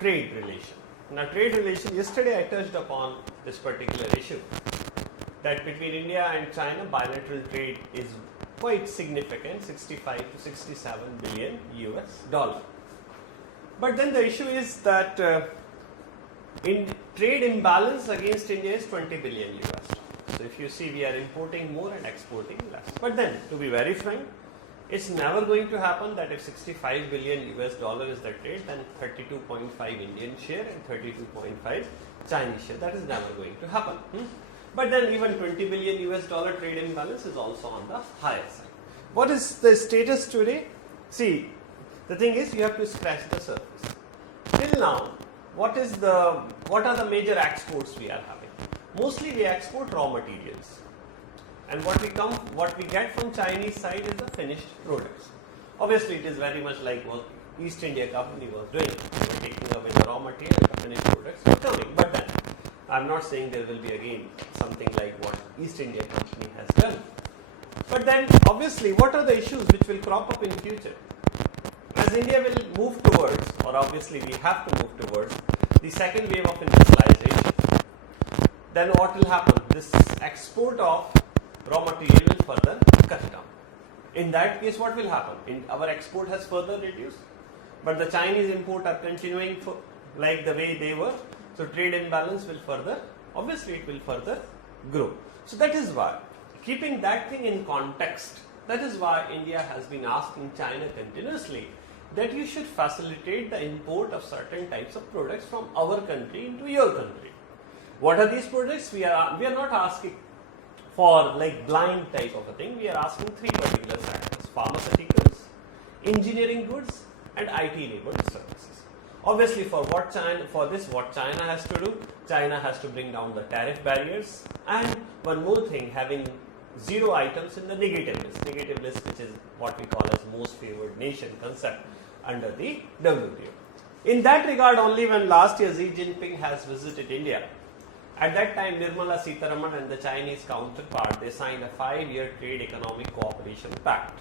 trade relation. Now, trade relation, yesterday I touched upon this particular issue, that between India and China, bilateral trade is quite significant, 65 to 67 billion US dollar. But then the issue is that in trade imbalance against India is 20 billion US. So if you see, we are importing more and exporting less. But then, to be very frank, it's never going to happen that if 65 billion US dollar is the trade, then 32.5 Indian share and 32.5 Chinese share. That is never going to happen. But then even 20 billion US dollar trade imbalance is also on the higher side. What is the status today? See, the thing is, you have to scratch the surface. Till now, what are the major exports we are having? Mostly we export raw materials. And what we get from Chinese side is the finished products. Obviously, it is very much like what East India Company was doing. They were taking away the raw material and the finished products were coming. But then, I'm not saying there will be again something like what East India Company has done. But then, obviously, what are the issues which will crop up in future? As India will move towards, or obviously we have to move towards, the second wave of industrialization, then what will happen? This export of raw material will further cut down. In that case, what will happen? Our export has further reduced, but the Chinese import are continuing like the way they were. So trade imbalance will further, obviously it will further grow. So that is why, keeping that thing in context, that is why India has been asking China continuously that you should facilitate the import of certain types of products from our country into your country. What are these products? We are not asking for like blind type of a thing. We are asking three particular sectors: pharmaceuticals, engineering goods, and IT-enabled services. Obviously, what China has to do, China has to bring down the tariff barriers, and one more thing, having zero items in the negative list, which is what we call as most favored nation concept under the WTO. In that regard, only when last year Xi Jinping has visited India, at that time Nirmala Sitharaman and the Chinese counterpart, they signed a 5-year trade economic cooperation pact.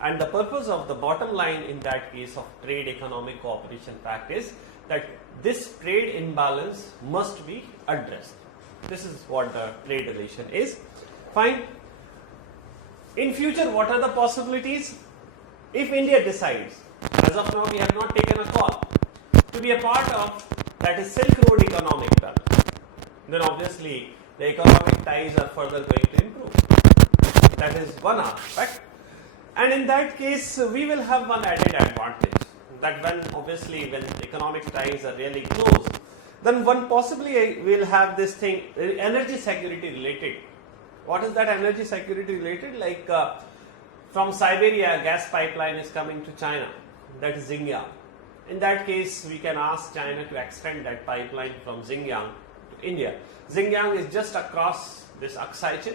And the purpose of the bottom line in that case of trade economic cooperation pact is that this trade imbalance must be addressed. This is what the trade relation is. Fine. In future, what are the possibilities? If India decides, as of now we have not taken a call, to be a part of that is Silk Road economic belt, then obviously the economic ties are further going to improve. That is one aspect. And in that case, we will have one added advantage, that when economic ties are really close, then one possibly will have this thing, energy security related. What is that energy security related? Like from Siberia, a gas pipeline is coming to China, that is Xinjiang. In that case, we can ask China to extend that pipeline from Xinjiang to India. Xinjiang is just across this Aksai Chin,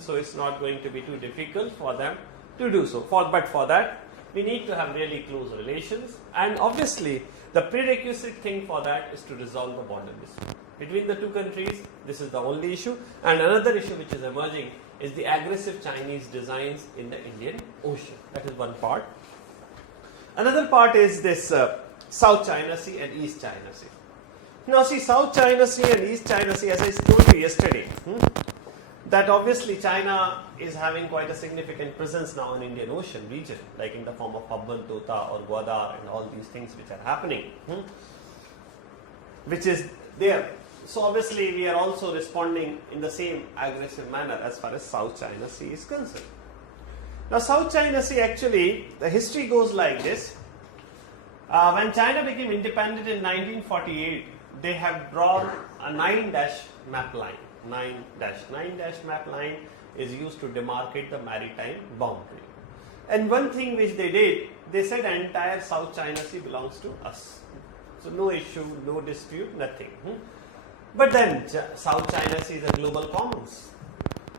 so it's not going to be too difficult for them to do so. But for that, we need to have really close relations, and obviously the prerequisite thing for that is to resolve the border dispute between the two countries. This is the only issue. And another issue which is emerging is the aggressive Chinese designs in the Indian Ocean. That is one part. Another part is this South China Sea and East China Sea. Now see, South China Sea and East China Sea, as I told you yesterday, that obviously China is having quite a significant presence now in Indian Ocean region, like in the form of Pabbal Tota or Gwadar and all these things which are happening, which is there. So obviously we are also responding in the same aggressive manner as far as South China Sea is concerned. Now South China Sea, actually the history goes like this. When China became independent in 1948, they have drawn a 9-dash map line. 9-dash map line is used to demarcate the maritime boundary. And one thing which they did, they said entire South China Sea belongs to us. So no issue, no dispute, nothing. But then South China Sea is a global commons.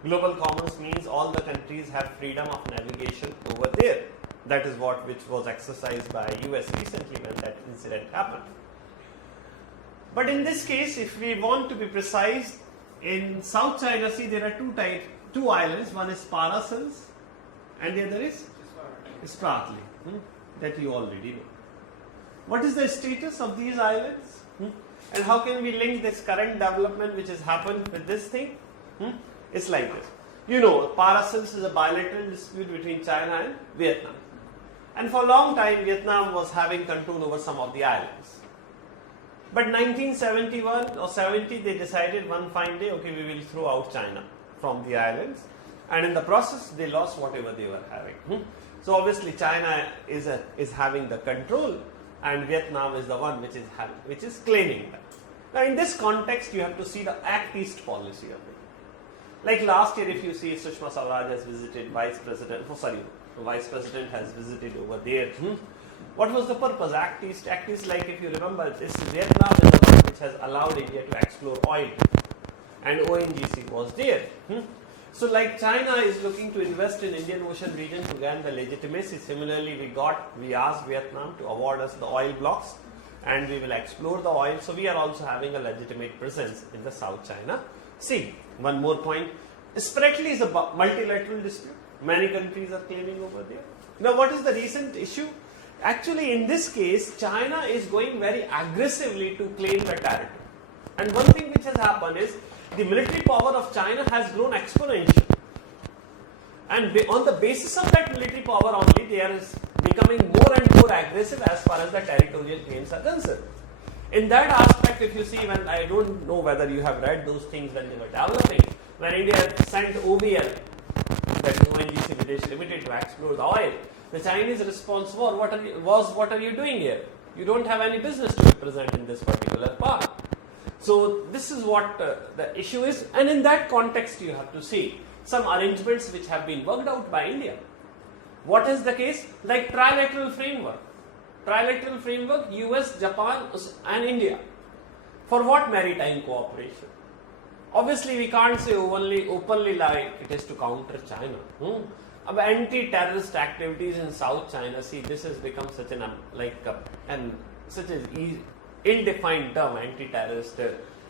Global commons means all the countries have freedom of navigation over there. That is which was exercised by US recently when that incident happened. But in this case, if we want to be precise, in South China Sea there are two islands. One is Paracels and the other is Spratly, that you already know. What is the status of these islands? And how can we link this current development which has happened with this thing? It's like this. You know, Paracels is a bilateral dispute between China and Vietnam. And for a long time, Vietnam was having control over some of the islands. But 1971 or 70, they decided one fine day, okay, we will throw out China from the islands. And in the process, they lost whatever they were having. So obviously, China is having the control, and Vietnam is the one which is claiming that. Now, in this context, you have to see the Act East policy of it. Like last year, if you see, Sushma Swaraj has visited Vice President has visited over there. What was the purpose? Act East, like if you remember, this Vietnam is the one which has allowed India to explore oil, and ONGC was there. So like China is looking to invest in Indian Ocean region to gain the legitimacy. Similarly, we asked Vietnam to award us the oil blocks, and we will explore the oil. So we are also having a legitimate presence in the South China Sea. One more point. Spratly is a multilateral dispute. Many countries are claiming over there. Now, what is the recent issue? Actually, in this case, China is going very aggressively to claim the territory. And one thing which has happened is the military power of China has grown exponentially. And on the basis of that military power only, they are becoming more and more aggressive as far as the territorial claims are concerned. In that aspect, if you see, when I don't know whether you have read those things when they were developing, when India sent OVL, that ONGC Videsh Limited, to explore the oil, the Chinese response was, what are you doing here? You don't have any business to be present in this particular part. So this is what the issue is, and in that context you have to see some arrangements which have been worked out by India. What is the case? Like trilateral framework. Trilateral framework, US, Japan and India. For what? Maritime cooperation. Obviously we can't say openly like it is to counter China. Anti-terrorist activities in South China Sea, this has become such an ill-defined term, anti-terrorist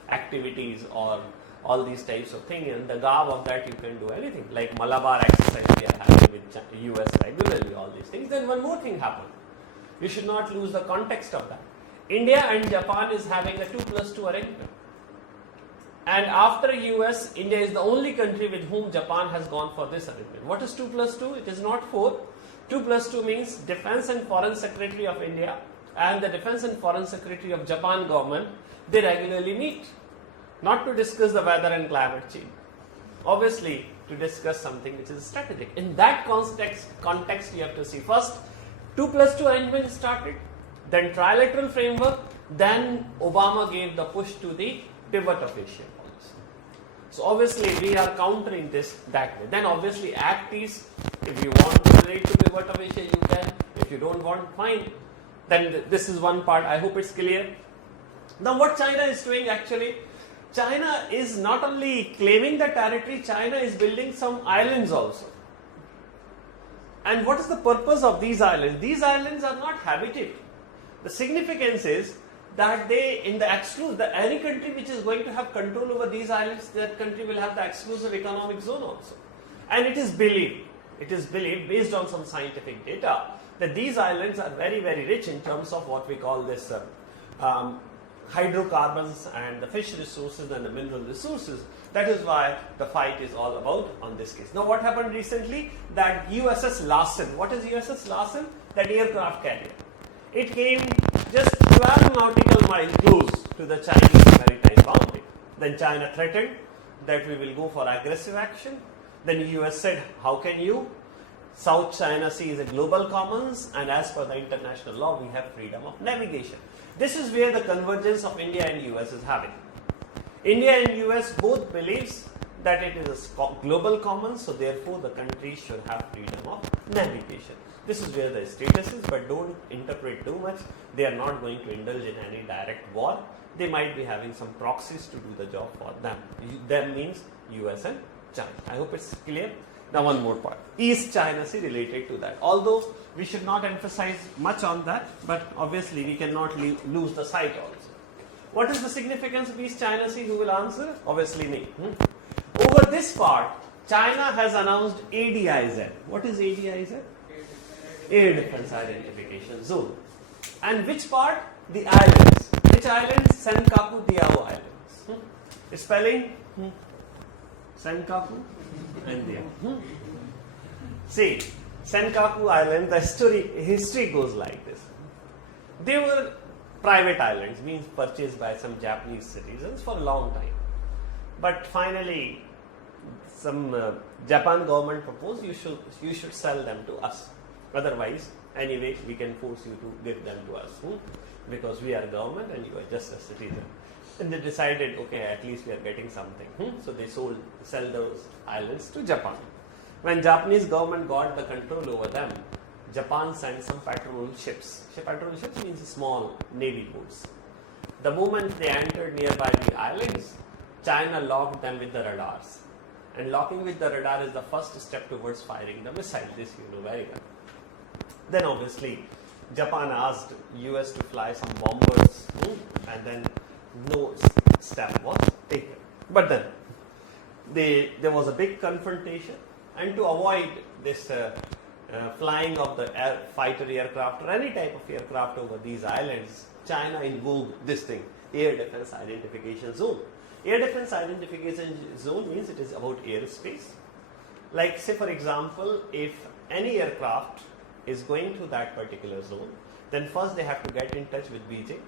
activities or all these types of things. In the garb of that you can do anything, like Malabar exercise we are having with US regularly, all these things. Then one more thing happened. You should not lose the context of that. India and Japan is having a 2+2 arrangement. And after US, India is the only country with whom Japan has gone for this arrangement. What is 2+2? It is not 4. 2+2 means Defense and Foreign Secretary of India and the Defense and Foreign Secretary of Japan government, they regularly meet. Not to discuss the weather and climate change. Obviously, to discuss something which is strategic. In that context you have to see first, 2+2 arrangement started, then trilateral framework, then Obama gave the push to the pivot of Asia policy. So obviously we are countering this that way. Then obviously Act East, if you want to relate to pivot of Asia, you can. If you don't want, fine. Then this is one part. I hope it's clear. Now what China is doing actually, China is not only claiming the territory, China is building some islands also. And what is the purpose of these islands? These islands are not habitable. The significance is that any country which is going to have control over these islands, that country will have the exclusive economic zone also. And it is believed based on some scientific data, that these islands are very, very rich in terms of what we call this hydrocarbons and the fish resources and the mineral resources. That is why the fight is all about on this case. Now what happened recently? That USS Larsen. What is USS Larsen? That aircraft carrier. It came just 12 nautical miles close to the Chinese maritime boundary. Then China threatened that we will go for aggressive action. Then the US said, how can you? South China Sea is a global commons, and as per the international law, we have freedom of navigation. This is where the convergence of India and US is having. India and US both believes that it is a global commons, so therefore the countries should have freedom of navigation. This is where the status is, but don't interpret too much. They are not going to indulge in any direct war. They might be having some proxies to do the job for them. Them means US and China. I hope it's clear. Now one more part. East China Sea related to that. Although we should not emphasize much on that, but obviously we cannot lose the sight also. What is the significance of East China Sea? Who will answer? Obviously me. Over this part, China has announced ADIZ. What is ADIZ? Air Defense Identification Zone. And which part? The islands. Which islands? Senkaku Diao Islands. Spelling? Senkaku and Diao. See, Senkaku Island, the history goes like this. They were private islands, means purchased by some Japanese citizens for a long time. But finally, some Japan government proposed you should sell them to us. Otherwise, anyway, we can force you to give them to us because we are government and you are just a citizen. And they decided, okay, at least we are getting something. So they sell those islands to Japan. When Japanese government got the control over them, Japan sent some patrol ships. Patrol ships means small navy boats. The moment they entered nearby the islands, China locked them with the radars. And locking with the radar is the first step towards firing the missile. This you know very well. Then obviously, Japan asked US to fly some bombers, and then no step was taken. But then there was a big confrontation, and to avoid this flying of the fighter aircraft or any type of aircraft over these islands, China invoked this thing, Air Defense Identification Zone. Air Defense Identification Zone means it is about airspace. Like say for example, if any aircraft is going to that particular zone, then first they have to get in touch with Beijing,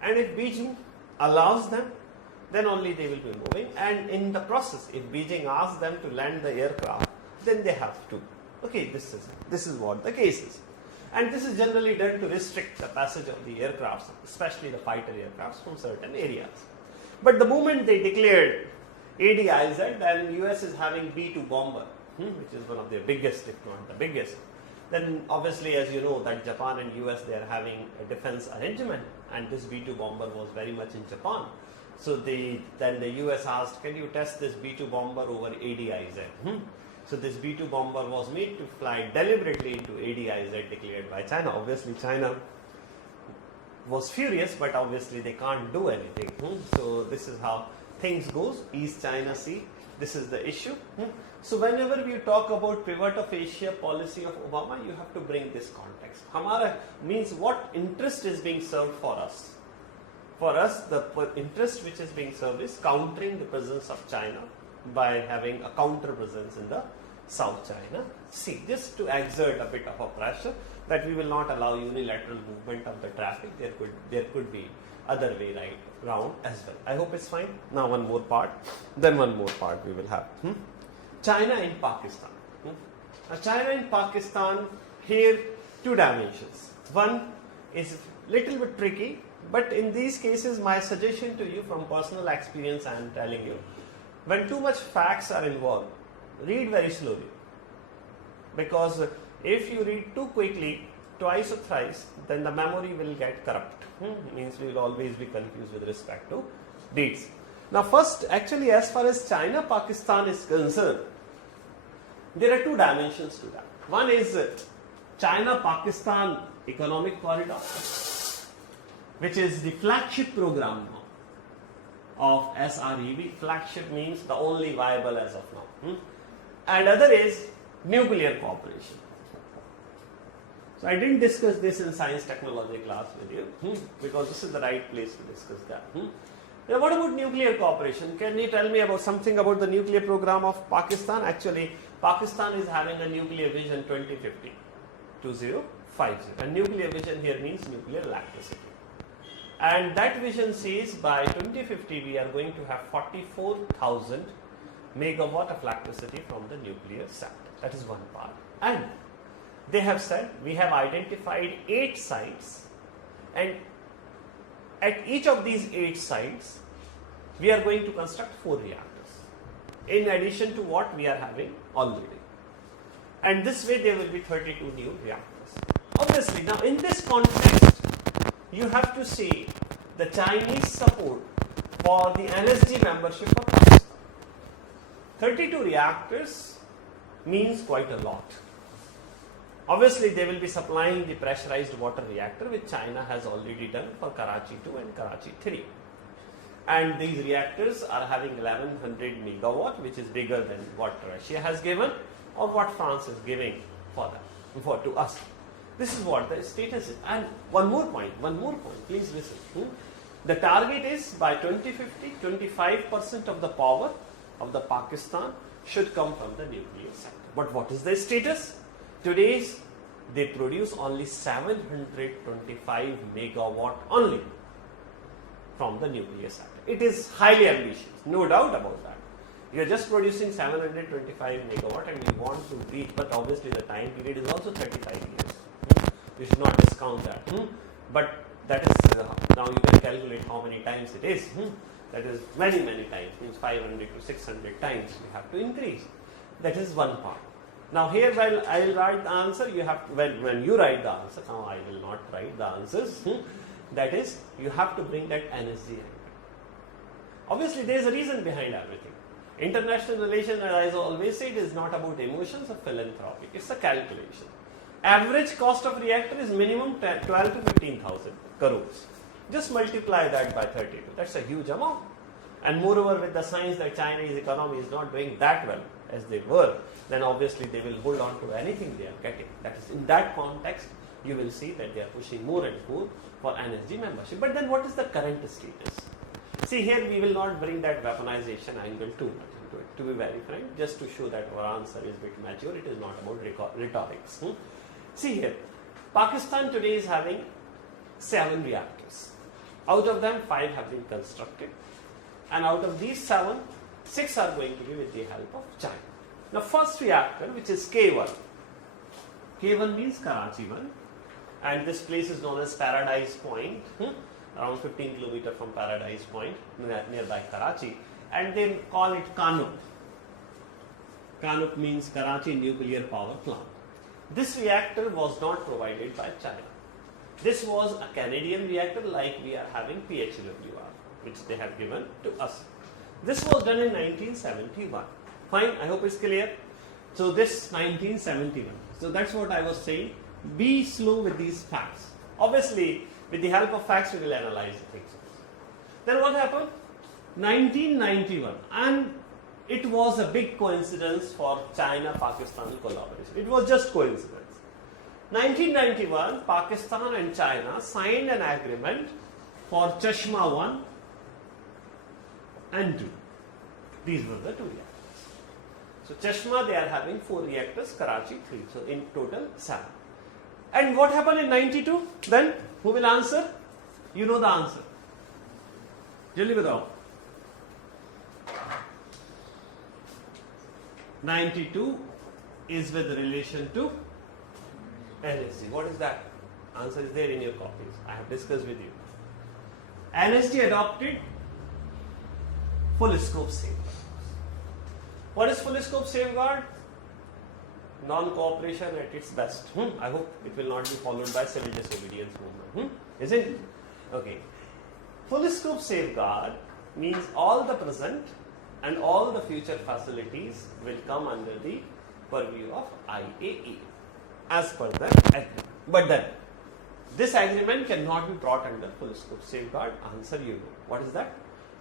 and if Beijing allows them, then only they will be moving, and in the process, if Beijing asks them to land the aircraft, then they have to. Okay, this is what the case is. And this is generally done to restrict the passage of the aircrafts, especially the fighter aircrafts, from certain areas. But the moment they declared ADIZ, then US is having B-2 bomber, which is one of their biggest, if not the biggest. Then obviously, as you know, that Japan and US, they are having a defense arrangement, and this B-2 bomber was very much in Japan. So then the US asked, can you test this B-2 bomber over ADIZ? So this B-2 bomber was made to fly deliberately into ADIZ declared by China. Obviously, China was furious, but obviously they can't do anything. So this is how things goes. East China Sea, this is the issue. So whenever we talk about pivot of Asia policy of Obama, you have to bring this context. Hamara means what interest is being served for us. For us, the interest which is being served is countering the presence of China by having a counter presence in the South China Sea, just to exert a bit of a pressure that we will not allow unilateral movement of the traffic. There could be other way right round as well. I hope it's fine. Now one more part, then one more part we will have. China and Pakistan. China and Pakistan, here two dimensions. One is little bit tricky, but in these cases my suggestion to you from personal experience I am telling you, when too much facts are involved, read very slowly, because if you read too quickly, twice or thrice, then the memory will get corrupt. Means we will always be confused with respect to dates. Now first, actually as far as China-Pakistan is concerned, there are two dimensions to that. One is China-Pakistan Economic Corridor, which is the flagship program now of SREB. Flagship means the only viable as of now. And other is nuclear cooperation. So I didn't discuss this in science technology class with you because this is the right place to discuss that. Now what about nuclear cooperation? Can you tell me about something about the nuclear program of Pakistan? Actually, Pakistan is having a nuclear vision 2050, 2050. And nuclear vision here means nuclear electricity. And that vision says by 2050 we are going to have 44,000 megawatt of electricity from the nuclear sector. That is one part. And they have said we have identified 8 sites, and at each of these 8 sites we are going to construct 4 reactors in addition to what we are having already. And this way there will be 32 new reactors. Obviously, now in this context, you have to see the Chinese support for the NSG membership of Pakistan. 32 reactors means quite a lot. Obviously, they will be supplying the pressurized water reactor, which China has already done for Karachi 2 and Karachi 3. And these reactors are having 1100 megawatt, which is bigger than what Russia has given or what France is giving to us. This is what the status is. And one more point, please listen. The target is by 2050, 25% of the power of the Pakistan should come from the nuclear sector. But what is the status? Today's they produce only 725 megawatt only from the nuclear sector. It is highly ambitious, no doubt about that. You are just producing 725 megawatt and you want to reach, but obviously the time period is also 35 years. You should not discount that. But that is, now you can calculate how many times it is. That is many times, means 500 to 600 times you have to increase. That is one part. Now here while I will write the answer, you have to, when you write the answer, now I will not write the answers, that is you have to bring that energy angle. Obviously there is a reason behind everything. International relations, as I always say, it is not about emotions or philanthropy, it's a calculation. Average cost of reactor is minimum 12 to 15,000 crores. Just multiply that by 32, that's a huge amount. And moreover, with the signs that Chinese economy is not doing that well as they were, then obviously they will hold on to anything they are getting. That is, in that context, you will see that they are pushing more and more for NSG membership. But then what is the current status? See, here we will not bring that weaponization angle too much into it, to be very frank, just to show that our answer is a bit mature. It is not about rhetorics. See here, Pakistan today is having 7 reactors. Out of them, 5 have been constructed. And out of these 7, 6 are going to be with the help of China. Now, first reactor, which is K1. K1 means Karachi 1. And this place is known as Paradise Point, around 15 kilometers from Paradise Point, nearby Karachi. And they call it Kanup. Kanup means Karachi Nuclear Power Plant. This reactor was not provided by China. This was a Canadian reactor like we are having PHWR, which they have given to us. This was done in 1971. Fine, I hope it's clear. So this 1971. So that's what I was saying. Be slow with these facts. Obviously, with the help of facts, we will analyze the things. Then what happened? 1991. And it was a big coincidence for China-Pakistan collaboration. It was just coincidence. 1991, Pakistan and China signed an agreement for Chashma 1 and 2. These were the 2 reactors. So Chashma, they are having 4 reactors, Karachi 3. So in total 7. And what happened in 92? Then who will answer? You know the answer. Jaldi batao. 92 is with relation to NSG. What is that? Answer is there in your copies. I have discussed with you. NSG adopted full scope safeguard. What is full scope safeguard? Non-cooperation at its best. I hope it will not be followed by civil disobedience movement. Isn't it? Okay. Full scope safeguard means all the present and all the future facilities will come under the purview of IAEA as per the agreement. But then, this agreement cannot be brought under full scope safeguard. Answer you know. What is that?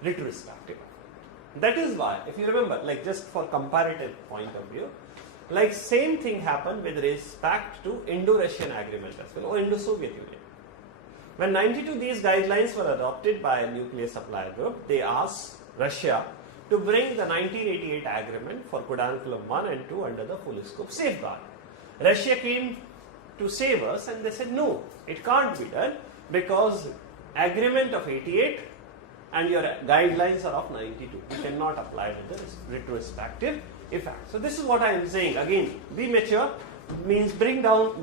Retrospective. That is why, if you remember, like just for comparative point of view, like same thing happened with respect to Indo-Russian agreement as well, or Indo-Soviet Union. When 92 these guidelines were adopted by a nuclear supplier group, they asked Russia to bring the 1988 agreement for Kudankulam 1 and 2 under the full scope safeguard. Russia came to save us and they said no, it can't be done because agreement of 88 and your guidelines are of 92. You cannot apply with the retrospective effect. So this is what I am saying. Again, be mature means bring about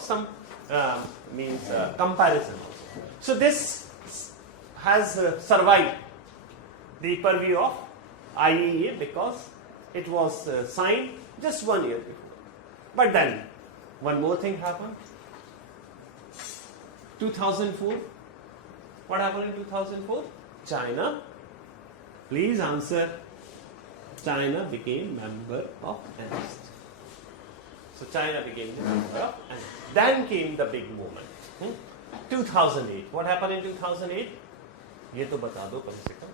some comparison also. So this has survived the purview of IAEA because it was signed just 1 year before. But then one more thing happened. 2004. What happened in 2004? China. Please answer. China became member of NSG. So China became the member of NSG. Then came the big moment. 2008. What happened in 2008? ये तो बता दो कम से कम.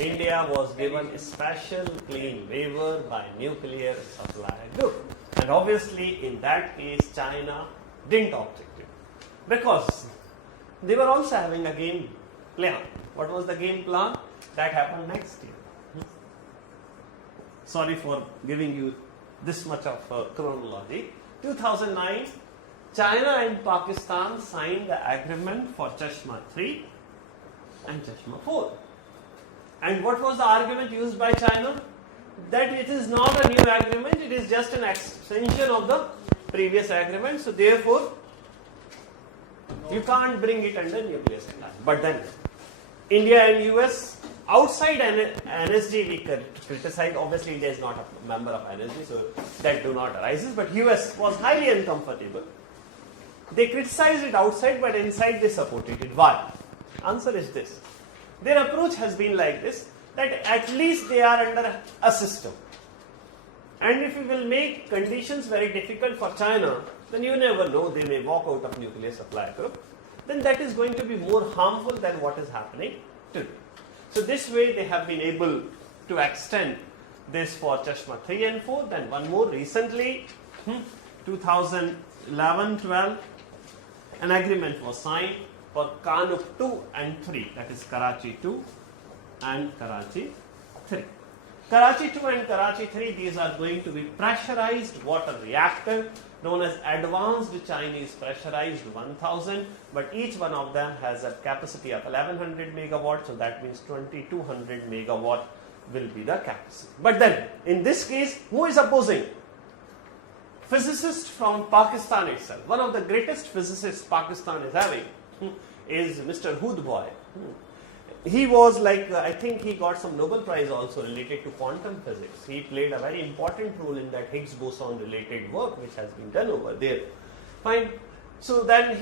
India was given a special clean waiver by nuclear supply group. And obviously, in that case, China didn't object it because they were also having a game plan. What was the game plan? That happened next year. Sorry for giving you this much of chronology. 2009, China and Pakistan signed the agreement for Chashma 3 and Chashma 4. And what was the argument used by China? That it is not a new agreement, it is just an extension of the previous agreement. So therefore, you can't bring it under nuclear supply. But then, India and US, outside NSG, we criticize. Obviously, India is not a member of NSG, so that do not arises. But US was highly uncomfortable. They criticized it outside, but inside they supported it. Why? Answer is this. Their approach has been like this, that at least they are under a system. And if we will make conditions very difficult for China, then you never know, they may walk out of nuclear supply group. Then that is going to be more harmful than what is happening today. So this way they have been able to extend this for Chashma 3 and 4. Then one more recently, 2011-12, an agreement was signed for Kanuk 2 and 3, that is Karachi 2 and Karachi 3. Karachi 2 and Karachi 3, these are going to be pressurized water reactor known as Advanced Chinese Pressurized 1000, but each one of them has a capacity of 1100 megawatt, so that means 2200 megawatt will be the capacity. But then, in this case, who is opposing? Physicist from Pakistan itself. One of the greatest physicists Pakistan is having is Mr. Hoodbhoy. He was like, I think he got some Nobel Prize also related to quantum physics. He played a very important role in that Higgs boson related work which has been done over there. Fine. So then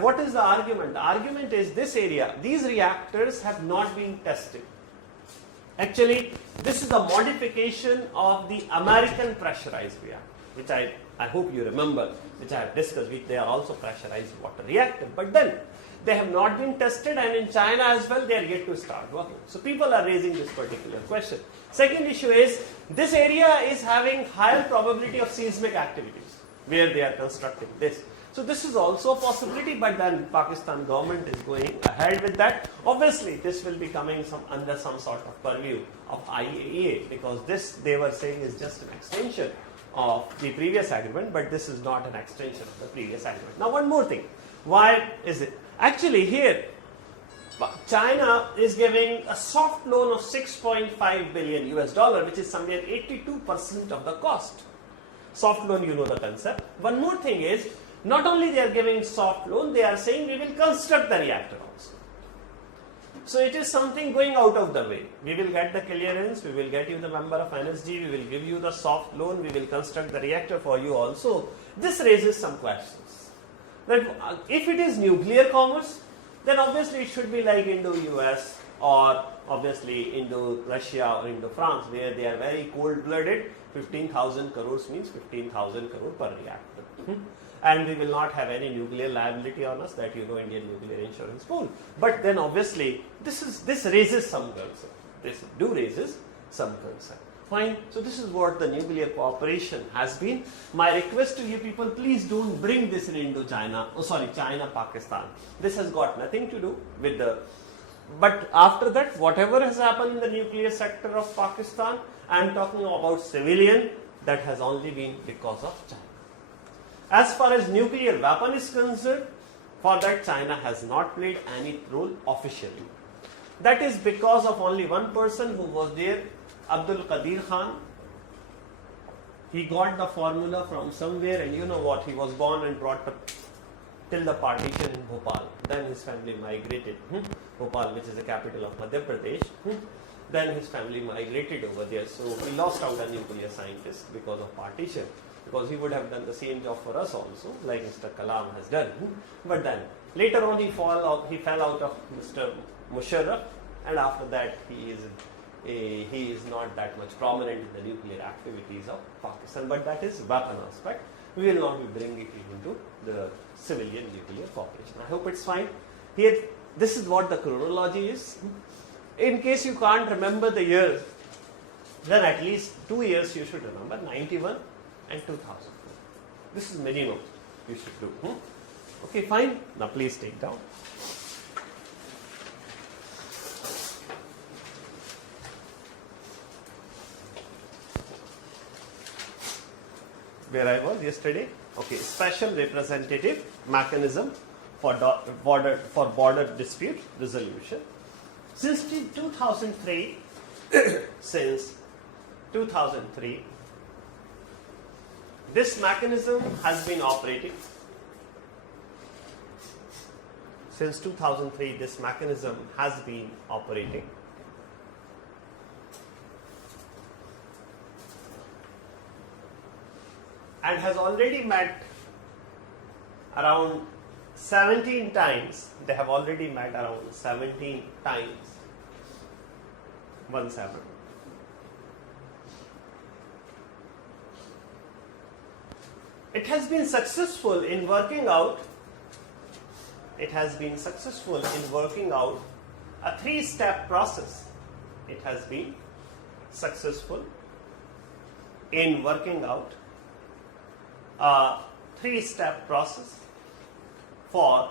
what is the argument? The argument is this area, these reactors have not been tested. Actually, this is a modification of the American pressurized reactor, which I hope you remember, which I have discussed, which they are also pressurized water reactor. But then, they have not been tested, and in China as well, they are yet to start working. So people are raising this particular question. Second issue is, this area is having higher probability of seismic activities, where they are constructing this. So this is also a possibility, but then Pakistan government is going ahead with that. Obviously, this will be coming under some sort of purview of IAEA, because this, they were saying, is just an extension of the previous agreement, but this is not an extension of the previous agreement. Now, one more thing. Why is it? Actually, here, China is giving a soft loan of 6.5 billion US dollar, which is somewhere 82% of the cost. Soft loan, you know the concept. One more thing is, not only they are giving soft loan, they are saying we will construct the reactor also. So it is something going out of the way. We will get the clearance, we will get you the member of NSG, we will give you the soft loan, we will construct the reactor for you also. This raises some questions. That if it is nuclear commerce, then obviously it should be like Indo-US or obviously Indo-Russia or Indo-France, where they are very cold-blooded. 15,000 crores means 15,000 crore per reactor. And we will not have any nuclear liability on us, that Indian nuclear insurance pool. But then obviously this raises some concern. This raises some concern. Fine. So this is what the nuclear cooperation has been. My request to you people, please don't bring this in Indo-China. China-Pakistan. This has got nothing to do with the... But after that, whatever has happened in the nuclear sector of Pakistan, I am talking about civilian, that has only been because of China. As far as nuclear weapon is concerned, for that China has not played any role officially. That is because of only one person who was there, Abdul Qadir Khan. He got the formula from somewhere, and you know what, he was born and brought up till the partition in Bhopal. Then his family migrated, Bhopal, which is the capital of Madhya Pradesh. Then his family migrated over there. So we lost out a nuclear scientist because of partition, because he would have done the same job for us also, like Mr. Kalam has done. But then later on he fell out of Mr. Musharraf, and after that he is not that much prominent in the nuclear activities of Pakistan. But that is weapon aspect. We will not be bringing it into the civilian nuclear cooperation. I hope it's fine. Here, this is what the chronology is. In case you can't remember the years, then at least 2 years you should remember, 91 and 2004. This is minimum you should do. Okay, fine. Now please take down. Where I was yesterday. Okay, special representative mechanism for border dispute resolution. Since 2003, this mechanism has been operating. Since 2003, this mechanism has been operating. And has already met around 17 times. They have already met around 17 times. 17. It has been successful in working out. It has been successful in working out a 3-step process. It has been successful in working out a 3-step process for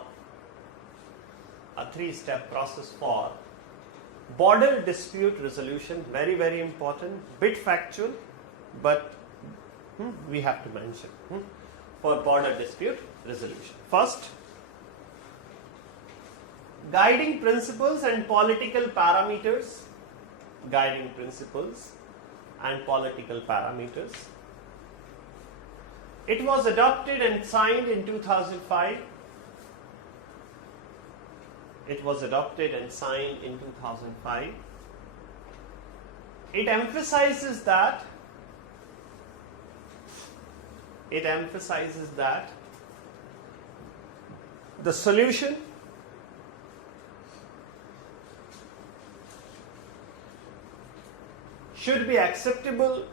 border dispute resolution. Very, very important, bit factual, but we have to mention for border dispute resolution. First, guiding principles and political parameters. Guiding principles and political parameters. It was adopted and signed in 2005. It was adopted and signed in 2005. It emphasizes that the solution should be acceptable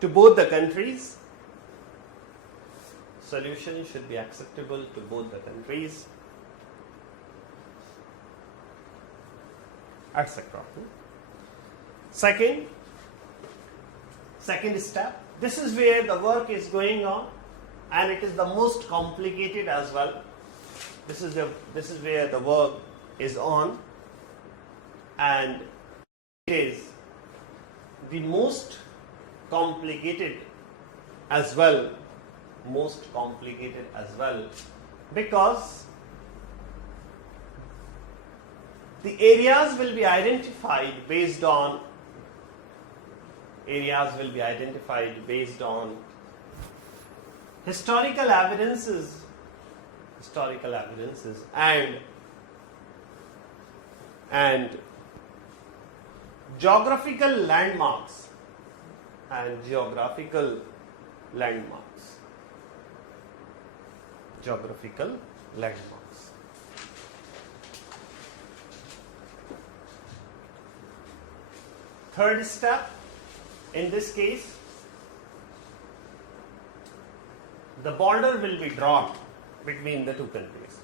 to both the countries. Solution should be acceptable to both the countries, etc. Second step. This is where the work is going on, and it is the most complicated as well. This is where the work is on, and it is the most complicated as well, because the areas will be identified based on historical evidences and geographical landmarks. Third step, in this case, the border will be drawn between the two countries.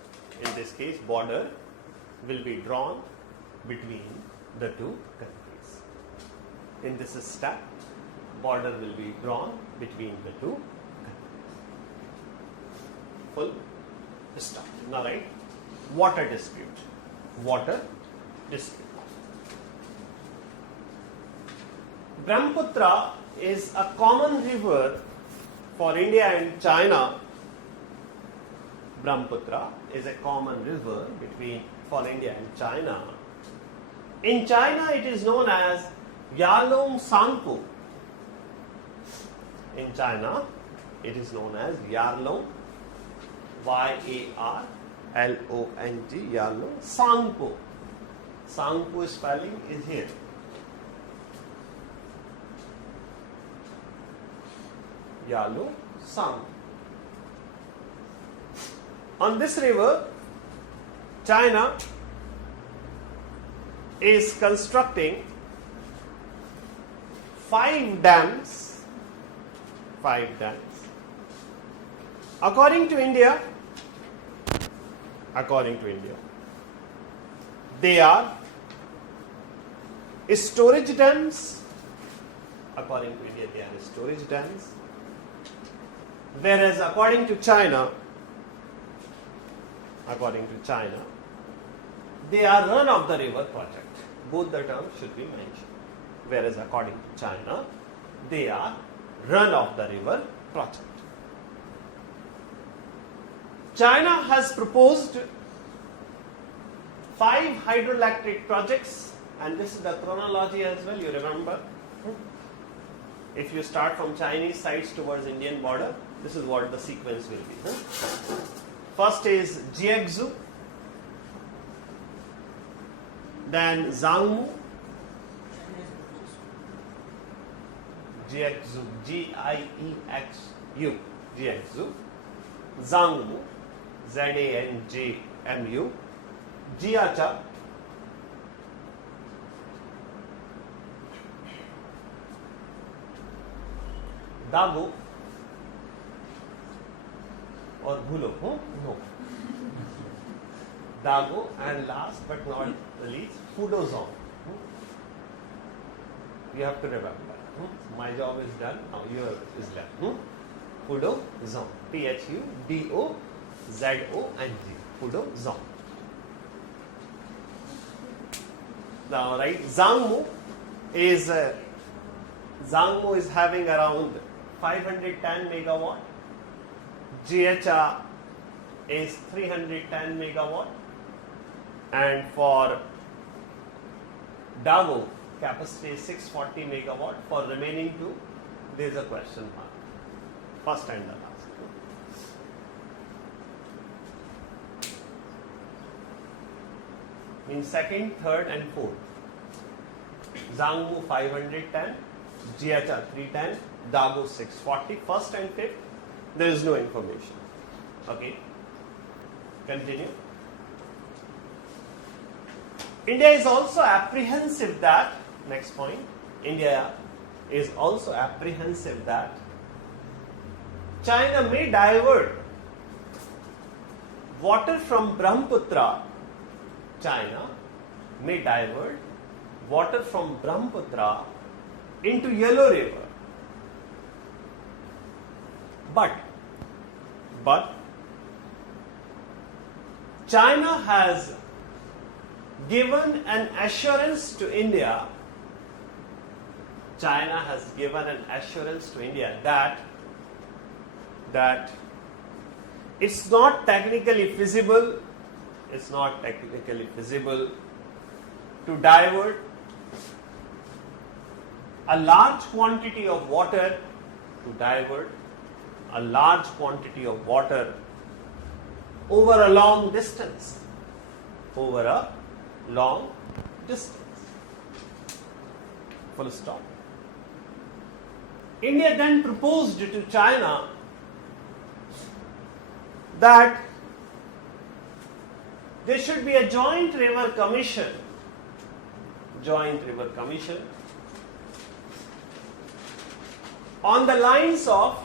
In this case, border will be drawn between the two countries. In this step, border will be drawn between the two countries. Full stop. Now, right? Water dispute. Brahmaputra is a common river for India and China. Brahmaputra is a common river for India and China. In China, it is known as Yarlung Tsangpo. In China, it is known as Yarlung, Y-A-R-L-O-N-G, Yarlung Tsangpo. Tsangpo spelling is here. Yarlung Tsangpo. On this river, China is constructing 5 dams. According to India, they are storage dams According to India, they are storage dams. Whereas according to China, they are run-of-the-river project. Both the terms should be mentioned. Whereas according to China, they are run-of-the-river project. China has proposed 5 hydroelectric projects, and this is the chronology as well, you remember. If you start from Chinese sites towards Indian border, this is what the sequence will be. First is Jiangsu, then Zhangmu, Jiangsu, G-I-E-X-U, Jiangsu, Zhangmu, Z-A-N-G-M-U, Jiacha, Dago, or Bhulo, no. Dago, and last but not the least, Pudozong. You have to remember. My job is done, now yours is done. Pudozong, P-H-U-D-O-Z-O-N-G, Pudozong. Now, right, Zhangmu is having around 510 megawatt. GHA is 310 megawatt, and for Dago capacity is 640 megawatt. For remaining two, there is a question mark. First and the last. In second, third, and fourth. Zhangmu 510, GHA 310, Dago 640. First and fifth, there is no information. Okay. Continue. India is also apprehensive that, next point, India is also apprehensive that China may divert water from Brahmaputra. China may divert water from Brahmaputra into Yellow River. But China has given an assurance to India. China has given an assurance to India that it's not technically feasible. It's not technically feasible to divert a large quantity of water over a long distance. Full stop. India then proposed to China that there should be a joint river commission. On the lines of,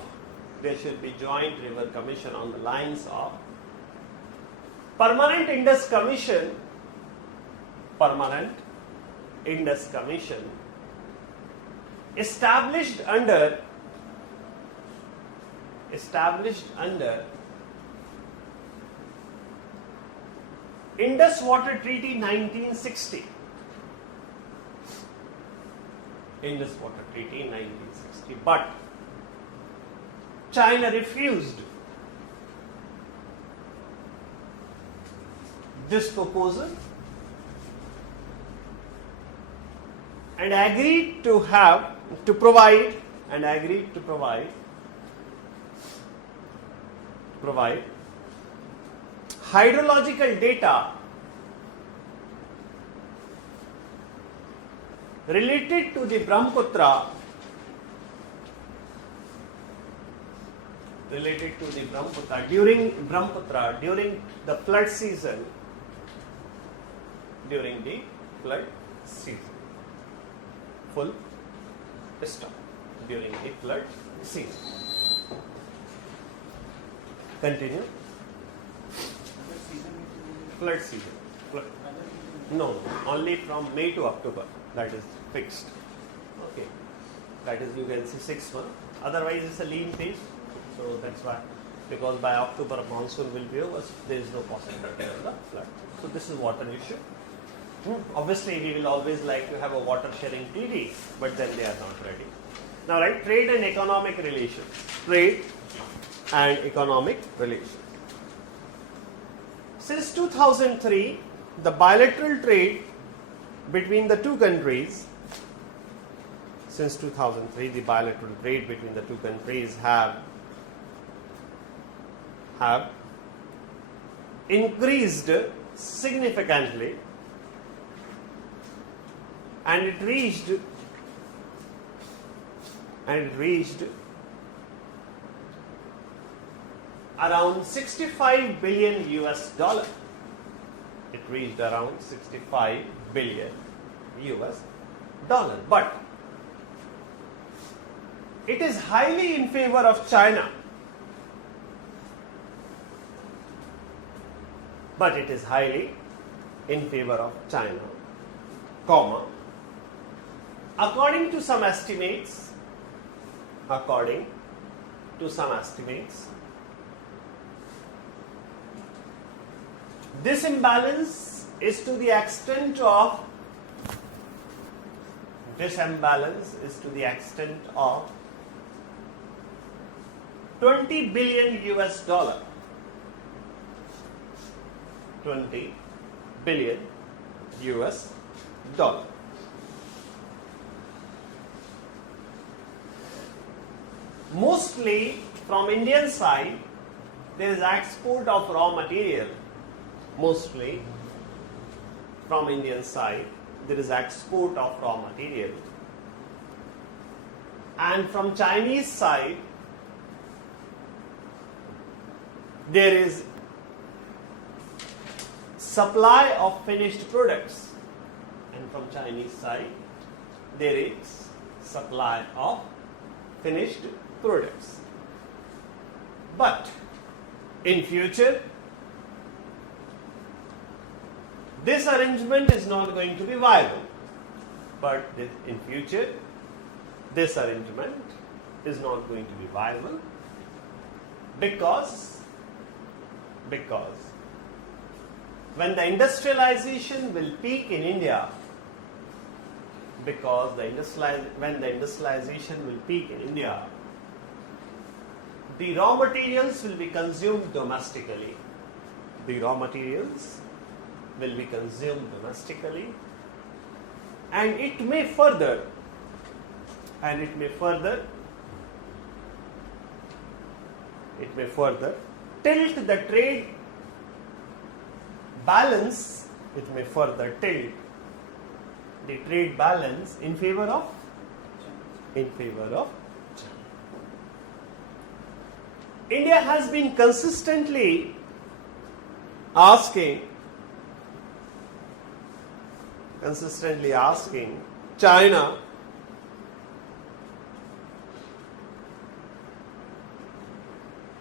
there should be joint river commission on the lines of Permanent Indus Commission established under Indus Water Treaty 1960. Indus Water Treaty 1960. But China refused this proposal and agreed to provide hydrological data related to the Brahmaputra during the flood season. Full stop. During the flood season. Continue. Flood season. No, only from May to October. That is fixed. Okay. That is, you can see 6 months. Otherwise, it's a lean phase. So that's why, because by October monsoon will be over, so there is no possibility of the flood. So this is water issue. Obviously, we will always like to have a water sharing treaty, but then they are not ready. Now, right, trade and economic relations. Trade and economic relations. Since 2003, the bilateral trade between the two countries, since 2003, the bilateral trade between the two countries have increased significantly, and it reached around 65 billion US dollar. It reached around 65 billion US dollar. But it is highly in favor of China. But it is highly in favor of China, comma, according to some estimates, this imbalance is to the extent of $20 billion US dollar. 20 billion US dollar. Mostly from Indian side, there is export of raw material. Mostly from Indian side, there is export of raw material. And from Chinese side, there is supply of finished products. And from Chinese side, there is supply of finished products. But in future, this arrangement is not going to be viable. But in future, this arrangement is not going to be viable because when the industrialization will peak in India, when the industrialization will peak in India, the raw materials will be consumed domestically. And it may further tilt the trade balance. It may further tilt the trade balance in favor of China. India has been consistently asking China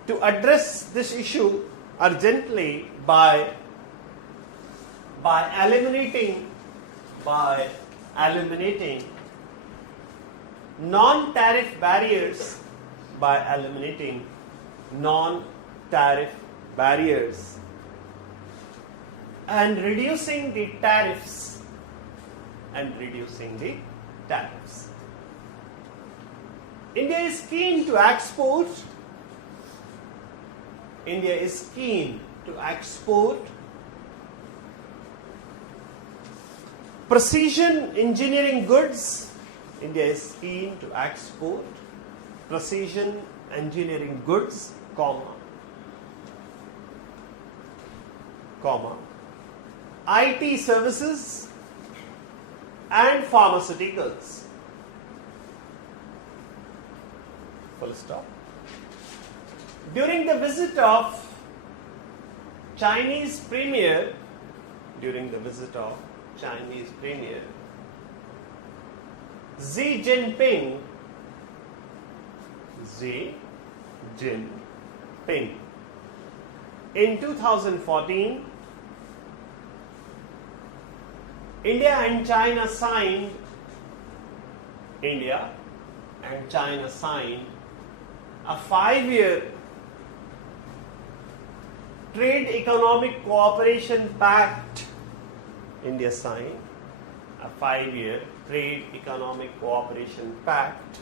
to address this issue urgently by eliminating non-tariff barriers, and reducing the tariffs. India is keen to export precision engineering goods. IT services and pharmaceuticals. Full stop. During the visit of Chinese Premier Xi Jinping in 2014, India and China signed and China signed a 5-year trade economic cooperation pact. India signed a 5-year trade economic cooperation pact.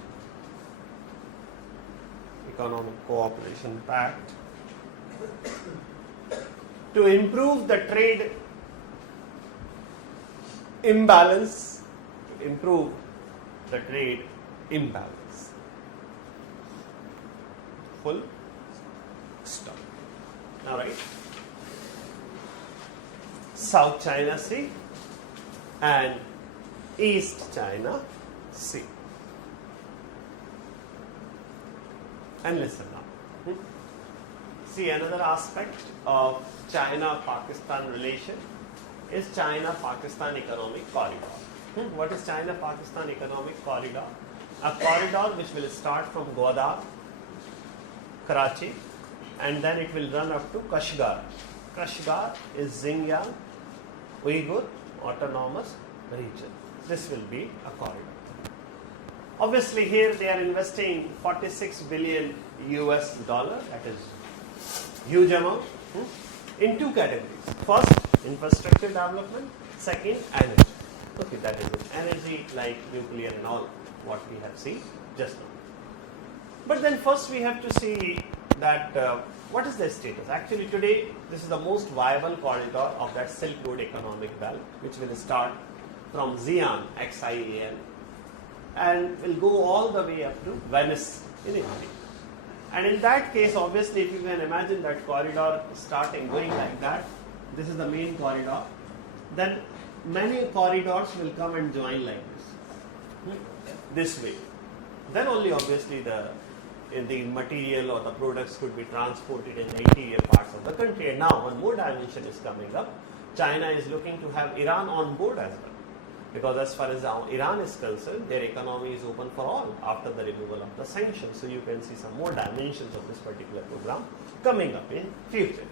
To improve the trade imbalance. Full stop. All right. South China Sea and East China Sea. And listen now. See, another aspect of China-Pakistan relation is China-Pakistan economic corridor. What is China-Pakistan economic corridor? A corridor which will start from Gwadar, Karachi, and then it will run up to Kashgar. Kashgar is Xinjiang Uyghur Autonomous Region. This will be a corridor. Obviously, here they are investing $46 billion US, that is huge amount, in two categories. First, infrastructure development. Second, energy. Okay, that is it. Energy like nuclear and all what we have seen just now. But then first we have to see that what is the status. Actually today this is the most viable corridor of that Silk Road economic belt, which will start from Xi'an, Xian, and will go all the way up to Venice in Italy. And in that case, obviously, if you can imagine that corridor starting going like that, this is the main corridor, then many corridors will come and join like this way. Then only obviously the material or the products could be transported in the interior parts of the country. And now one more dimension is coming up. China is looking to have Iran on board as well. Because as far as Iran is concerned, their economy is open for all after the removal of the sanctions. So you can see some more dimensions of this particular program coming up in future.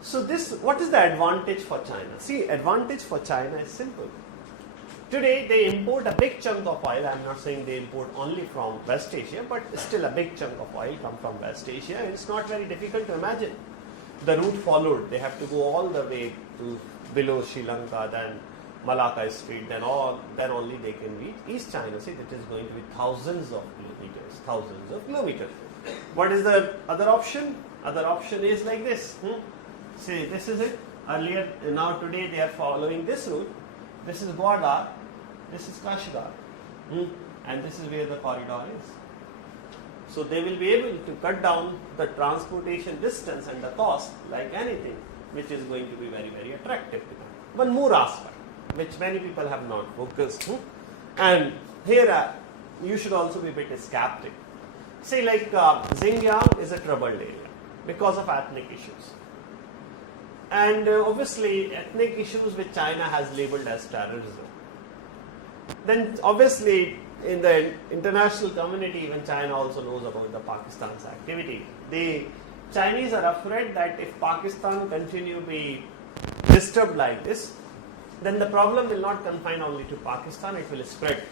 So what is the advantage for China? See, advantage for China is simple. Today they import a big chunk of oil. I am not saying they import only from West Asia, but still a big chunk of oil come from West Asia. And it's not very difficult to imagine. The route followed, they have to go all the way to below Sri Lanka, then Malacca Strait, then only they can reach East China Sea. That is going to be thousands of kilometers. What is the other option? Other option is like this. See, this is it. Earlier, now today they are following this route. This is Gwadar, this is Kashgar, and this is where the corridor is. So they will be able to cut down the transportation distance and the cost like anything, which is going to be very, very attractive to them. One more aspect, which many people have not focused, and here you should also be a bit skeptic. See, like Xinjiang is a troubled area because of ethnic issues. And obviously ethnic issues which China has labeled as terrorism. Then obviously in the international community, even China also knows about the Pakistan's activity. The Chinese are afraid that if Pakistan continue to be disturbed like this, then the problem will not confine only to Pakistan, it will spread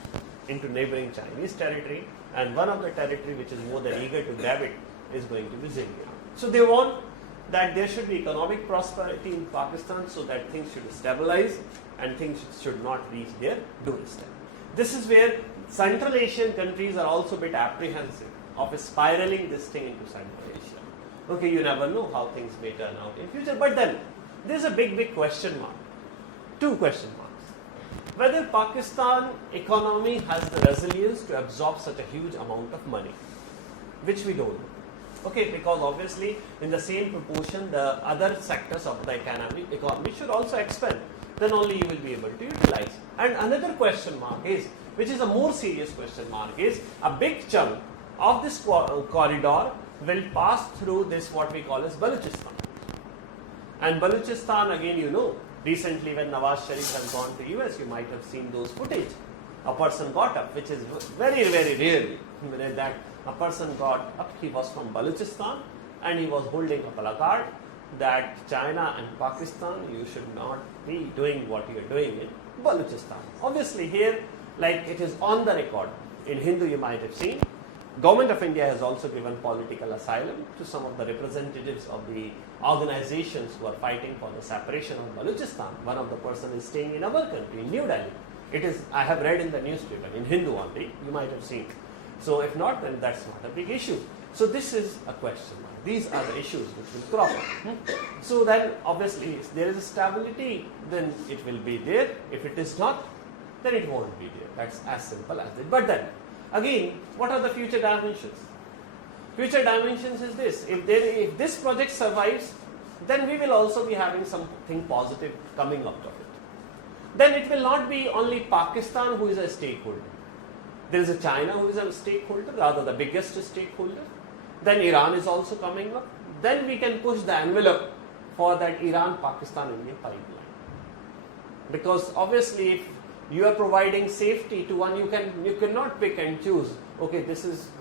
into neighboring Chinese territory, and one of the territory which is more than eager to grab it is going to be Xinjiang. So they want that there should be economic prosperity in Pakistan so that things should stabilize and things should not reach their doorstep. This is where Central Asian countries are also a bit apprehensive of spiraling this thing into Central Asia. Okay, you never know how things may turn out in future, but then there's a big question mark. Two question marks. Whether Pakistan economy has the resilience to absorb such a huge amount of money, which we don't know. Okay, because obviously in the same proportion the other sectors of the economy should also expand. Then only you will be able to utilize. And another question mark is, which is a more serious question mark, is a big chunk of this corridor will pass through this what we call as Balochistan. And Balochistan, again, you know, recently when Nawaz Sharif has gone to US, you might have seen those footage. A person got up, which is very, very rarely that a person got up. He was from Balochistan and he was holding a placard that China and Pakistan, you should not be doing what you are doing in Balochistan. Obviously here, like it is on the record, In Hindu, you might have seen, Government of India has also given political asylum to some of the representatives of the organizations who are fighting for the separation of Balochistan. One of the person is staying in our country, in New Delhi. It is, I have read in the newspaper, in Hindu only, you might have seen. So if not, then that's not a big issue. So this is a question mark. These are the issues which will crop up. So then obviously if there is a stability, then it will be there. If it is not, then it won't be there. That's as simple as it. But then, again, what are the future dimensions? Future dimensions is this. If this project survives, then we will also be having something positive coming out of it. Then it will not be only Pakistan who is a stakeholder. There is a China who is a stakeholder, rather the biggest stakeholder. Then Iran is also coming up. Then we can push the envelope for that Iran-Pakistan-India pipeline. Because obviously if you are providing safety to one, you cannot pick and choose. Okay,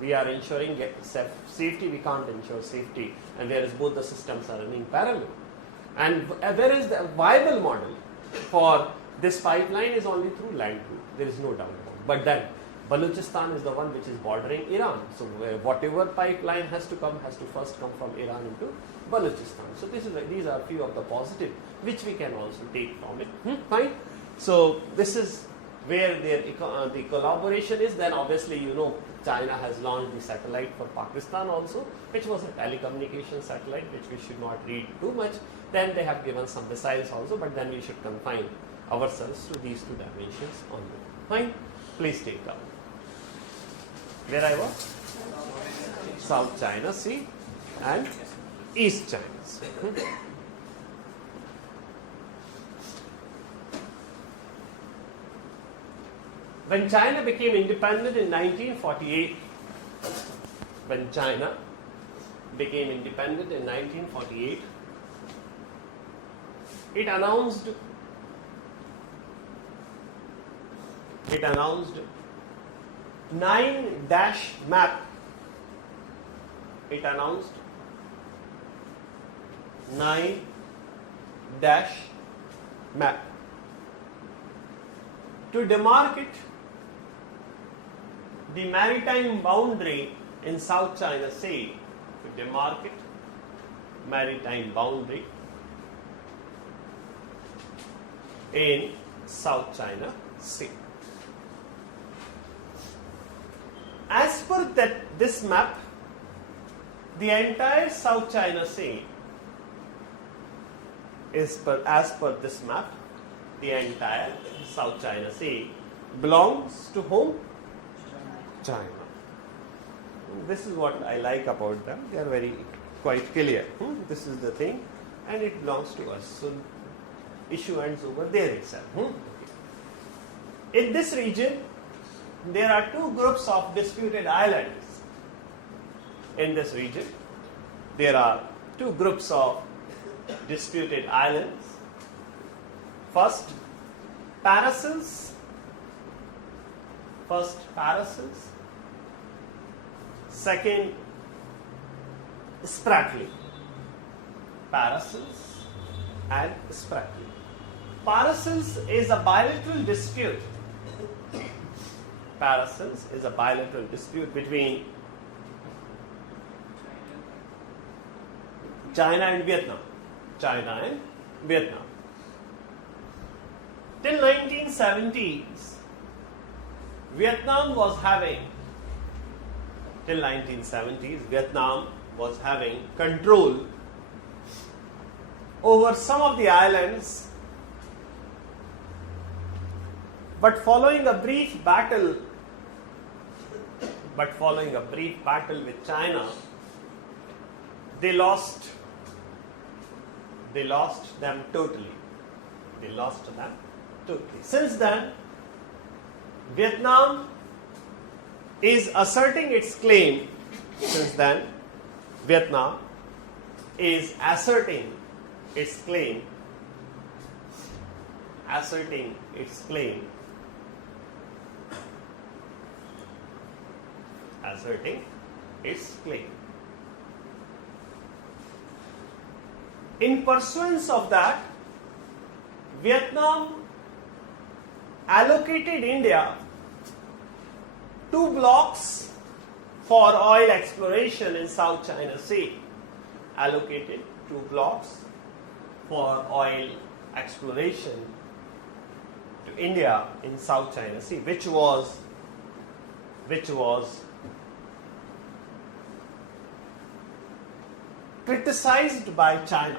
we are ensuring safety, we can't ensure safety, and whereas both the systems are running parallel. And where is the viable model for this pipeline is only through land route. There is no doubt about it. But then Balochistan is the one which is bordering Iran. So whatever pipeline has to first come from Iran into Balochistan. So these are a few of the positive which we can also take from it. Fine. So this is where the collaboration is. Then obviously China has launched the satellite for Pakistan also, which was a telecommunication satellite, which we should not read too much. Then they have given some missiles also, but then we should confine ourselves to these two dimensions only. Fine. Please take down. Where I was? South China Sea and East China Sea. When China became independent in 1948, it announced 9-dash map. It announced 9-dash map to demarcate the maritime boundary in South China Sea, to demarcate maritime boundary in South China Sea. As per this map, the entire South China Sea as per this map, the entire South China Sea belongs to whom? China. This is what I like about them. They are quite clear. This is the thing, and it belongs to us. So issue ends over there itself. In this region, there are two groups of disputed islands. In this region, there are two groups of disputed islands. First, Paracels. Second, Spratly. Paracels and Spratly. Paracels is a bilateral dispute. Paracels is a bilateral dispute between China and Vietnam. Till 1970s, Vietnam was having control over some of the islands, but following a brief battle with China, they lost them totally. Since then, Vietnam is asserting its claim. In pursuance of that, Vietnam allocated India 2 blocks for oil exploration in South China Sea. Allocated 2 blocks for oil exploration to India in South China Sea, which was criticized by China,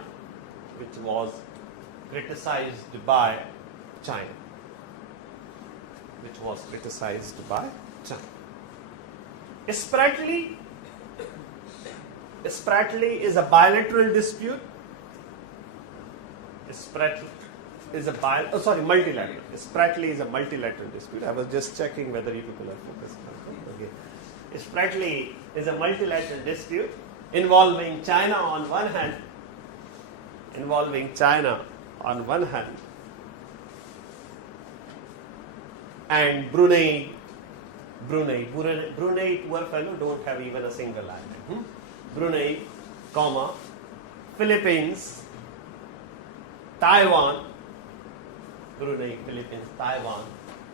Spratly is a bilateral dispute. Multilateral. Spratly is a multilateral dispute. I was just checking whether you people are focused. Okay. Spratly is a multilateral dispute involving China on one hand, and Brunei, poor fellow, don't have even a single island. Brunei, Philippines, Taiwan,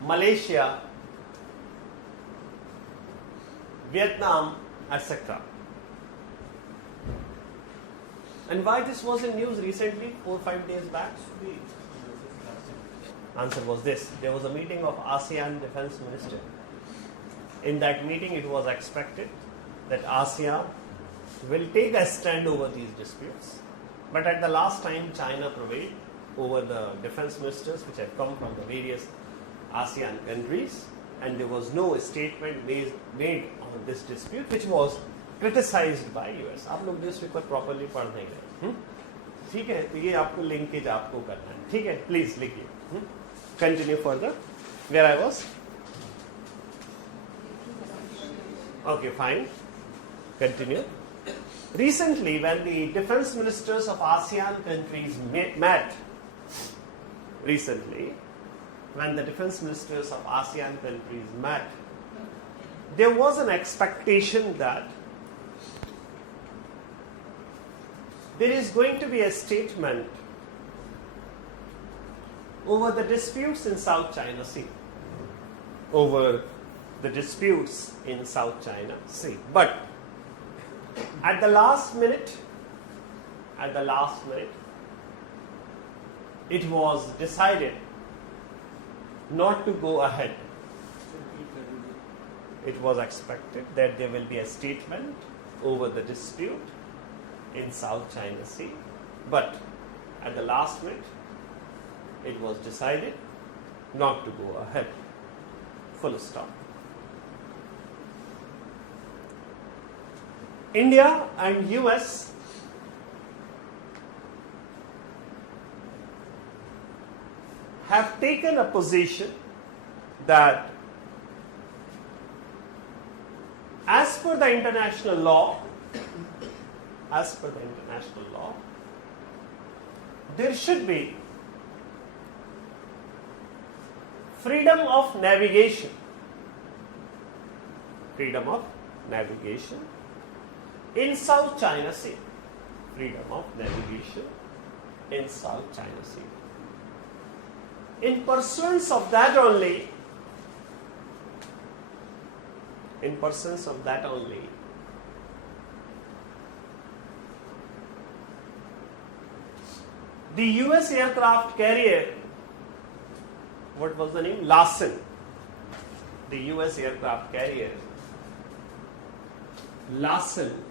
Malaysia, Vietnam, etc. And why this was in news recently, 4 or 5 days back? Answer was this: there was a meeting of ASEAN defense minister. In that meeting, it was expected that ASEAN will take a stand over these disputes. But at the last time, China prevailed over the defense ministers which have come from the various ASEAN countries, and there was no statement made on this dispute, which was criticized by US. आप लोग newspaper properly पढ़ नहीं रहे, ठीक है? तो ये आपको लिंकेज आपको करना है, ठीक है? प्लीज लिखिए. Continue further. Where I was? Okay, fine. Continue. Recently, when the defense ministers of ASEAN countries met, there was an expectation that there is going to be a statement over the disputes in South China Sea. But at the last minute, it was decided not to go ahead. It was expected that there will be a statement over the dispute in South China Sea, but at the last minute, it was decided not to go ahead. Full stop. India and US have taken a position that as per the international law, there should be freedom of navigation in South China Sea. In pursuance of that only, the US aircraft carrier, what was the name? Larsen. The US aircraft carrier Larsen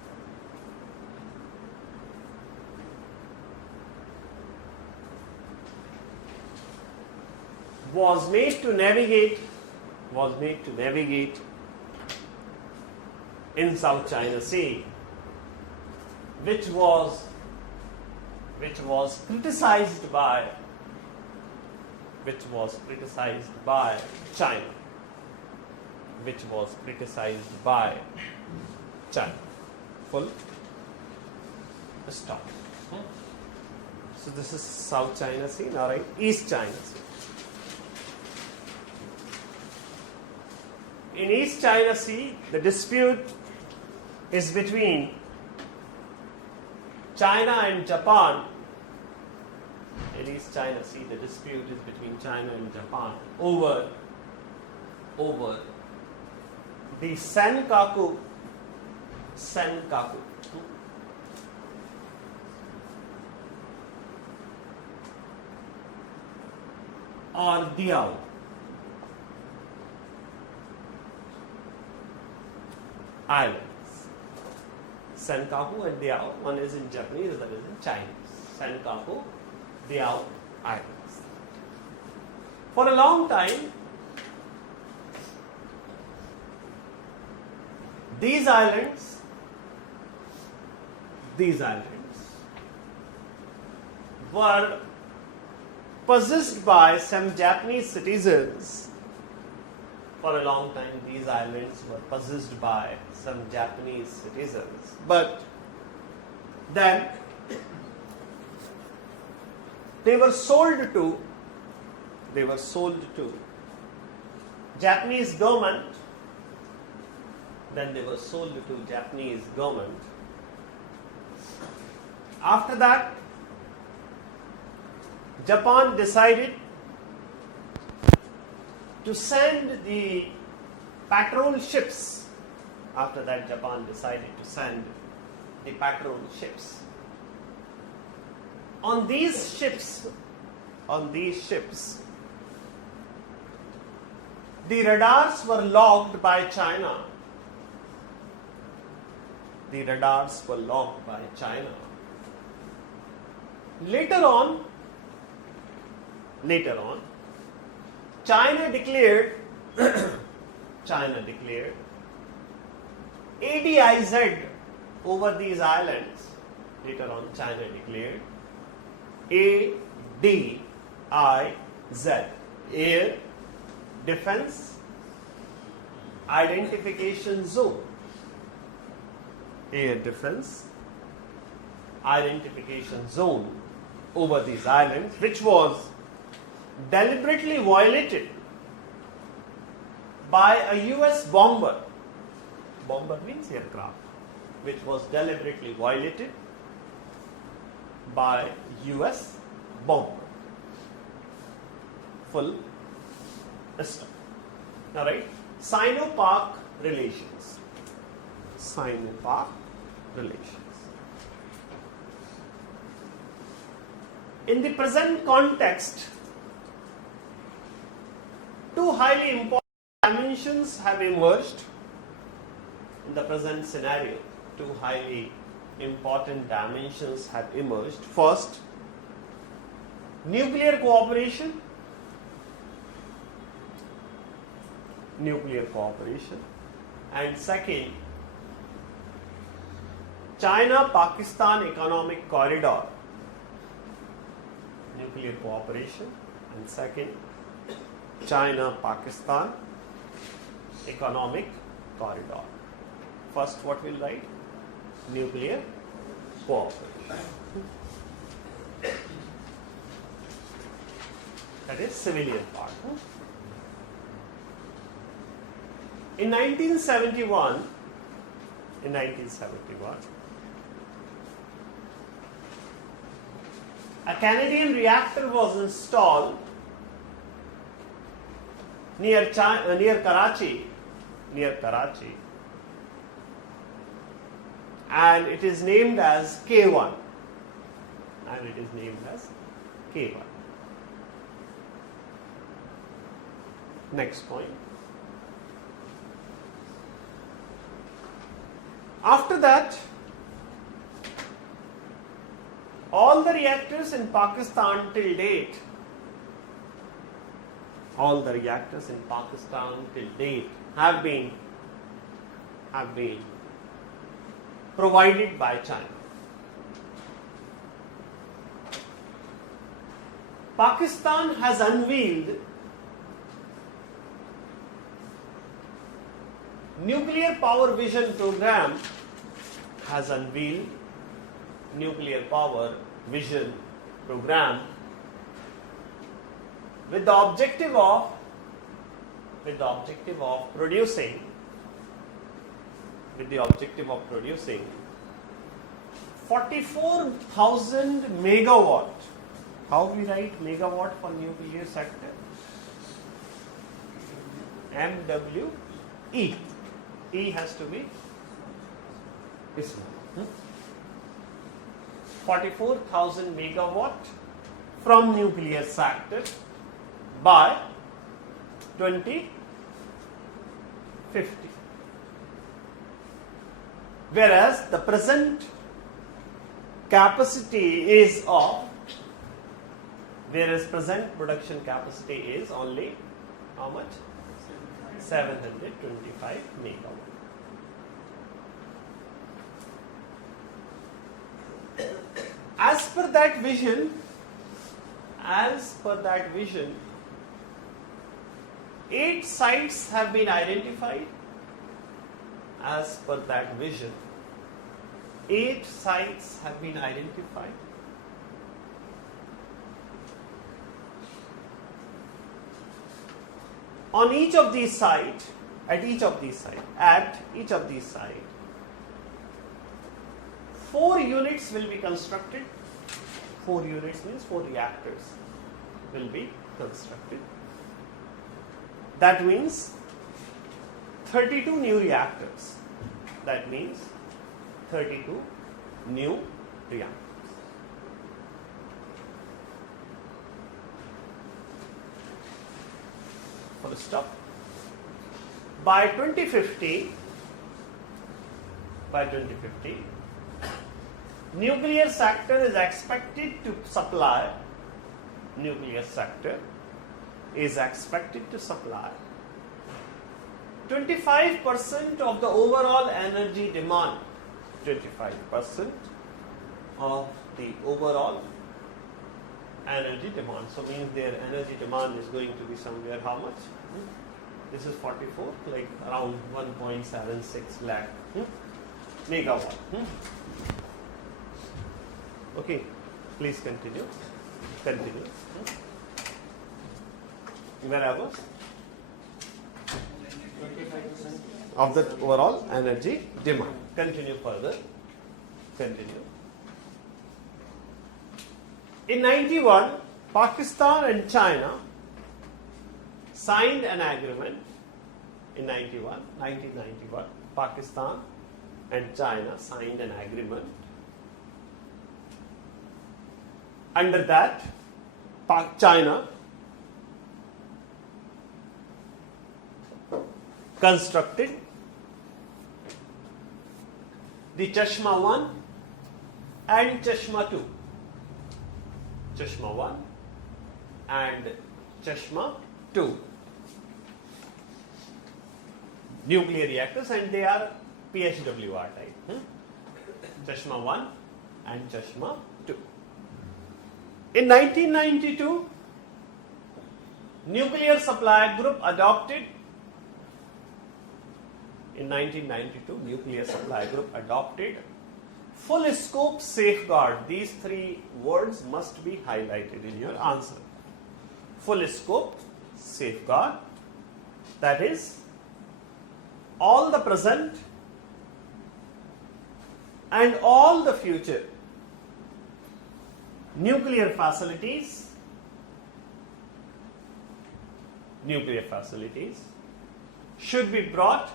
was made to navigate in South China Sea, which was criticized by China. Full stop. So this is South China Sea, now right? East China Sea. In East China Sea, the dispute is between China and Japan. In East China Sea, the dispute is between China and Japan over the Senkaku, or Diao. Islands. Senkaku and Diao, one is in Japanese, other is in Chinese. Senkaku, Diao Islands. For a long time, these islands were possessed by some Japanese citizens. For a long time, these islands were possessed by some Japanese citizens. But then they were sold to Japanese government. Then they were sold to Japanese government. After that, Japan decided to send the patrol ships. After that, Japan decided to send the patrol ships. On these ships, the radars were logged by China. Later on, China declared ADIZ over these islands. Later on, China declared ADIZ, Air Defense Identification Zone. Air Defense Identification Zone over these islands, which was deliberately violated by a US bomber. Bomber means aircraft, which was deliberately violated by US bomber. Full stop. All right. Sino-Pak relations. In the present context, two highly important dimensions have emerged in the present scenario. Two highly important dimensions have emerged. First, nuclear cooperation. And second, China-Pakistan economic corridor. Nuclear cooperation, and second, China-Pakistan economic corridor. First, what we'll write? Nuclear cooperation. That is civilian part. In 1971, a Canadian reactor was installed near Karachi, and it is named as K1. Next point. After that, all the reactors in Pakistan till date have been provided by China. Pakistan has unveiled nuclear power vision program with the objective of producing 44,000 megawatt. How we write megawatt for nuclear sector? MWE. E has to be small. 44,000 megawatt from nuclear sector by 2050. Whereas the present capacity is production capacity is only how much? 725 megawatt. As per that vision, 8 sites have been identified. As per that vision, 8 sites have been identified. On each of these sites, at each of these sites, 4 units will be constructed. 4 units means 4 reactors will be constructed. That means 32 new reactors. That means 32 new reactors. Full stop. By 2050, nuclear sector is expected to supply 25% of the overall energy demand. 25% of the overall energy demand. So means their energy demand is going to be somewhere how much? This is 44, like around 1.76 lakh megawatt. Okay, please continue. Where I was? 25% of the overall energy demand. Continue further. In 91, Pakistan and China signed an agreement. In 1991, Pakistan and China signed an agreement. Under that, China constructed the Chashma 1 and Chashma 2. Chashma 1 and Chashma 2 nuclear reactors, and they are PHWR type. Chashma 1 and Chashma 2. In 1992, Nuclear Supply Group adopted full scope safeguard. These 3 words must be highlighted in your answer. Full scope safeguard, that is, all the present and all the future nuclear facilities should be brought